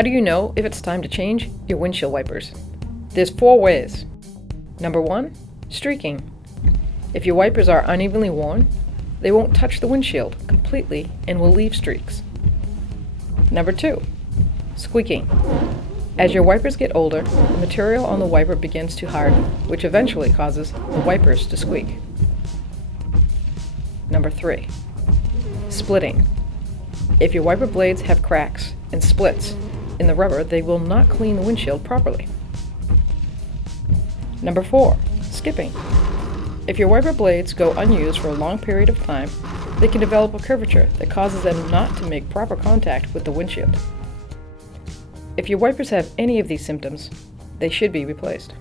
How do you know if it's time to change your windshield wipers? There's 4 ways. Number 1, streaking. If your wipers are unevenly worn, they won't touch the windshield completely and will leave streaks. Number 2, squeaking. As your wipers get older, the material on the wiper begins to harden, which eventually causes the wipers to squeak. Number 3, splitting. If your wiper blades have cracks and splits in the rubber, they will not clean the windshield properly. Number 4, skipping. If your wiper blades go unused for a long period of time, they can develop a curvature that causes them not to make proper contact with the windshield. If your wipers have any of these symptoms, they should be replaced.